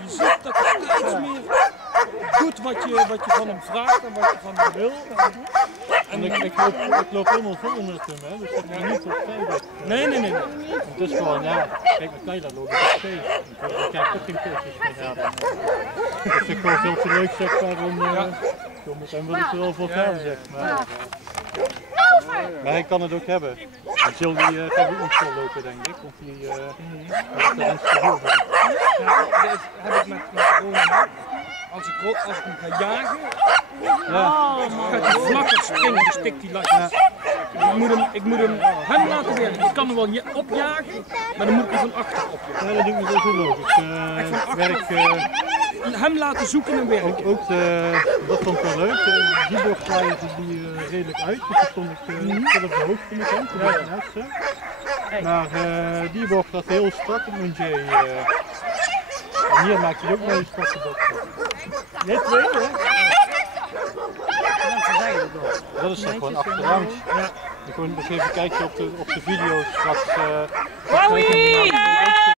Je ziet dat hij steeds meer doet wat je van hem vraagt en wat je van hem wil. En ik loop helemaal vol met hem, hè, dus dat is niet op tijd. Nee. Het is gewoon, ja, kijk naar Tyler lopen op steeds. Ik krijg ook geen coaches meer aan. Dat vind ik gewoon veel te leuk, zeg maar, om met hem wil ik er wel voor gaan, zeg maar. Maar hij kan het ook hebben. En Jill die gaat ook niet vol lopen, denk ik, want die heeft de rest heel veel. Ja, dat heb ik met Rona. Als ik hem ga jagen, gaat hij vlakker springen, dan stikt hij latjes. Ik moet hem laten werken. Ik kan hem wel opjagen, maar dan moet ik hem van achter opjagen. Ja, dat doe ik niet zo logisch. Hem laten zoeken en werken. Ook dat vond ik wel leuk. Die bochtdraaier die redelijk uit, dus daar stond ik tot op de hoogte met hem, maar die bocht was heel strak op mijn J. En hier maakt hij ook mee strakke bochten. Net twee, hè? Dat is toch gewoon achterlangs. Ja. Ik ga even kijken op de video straks.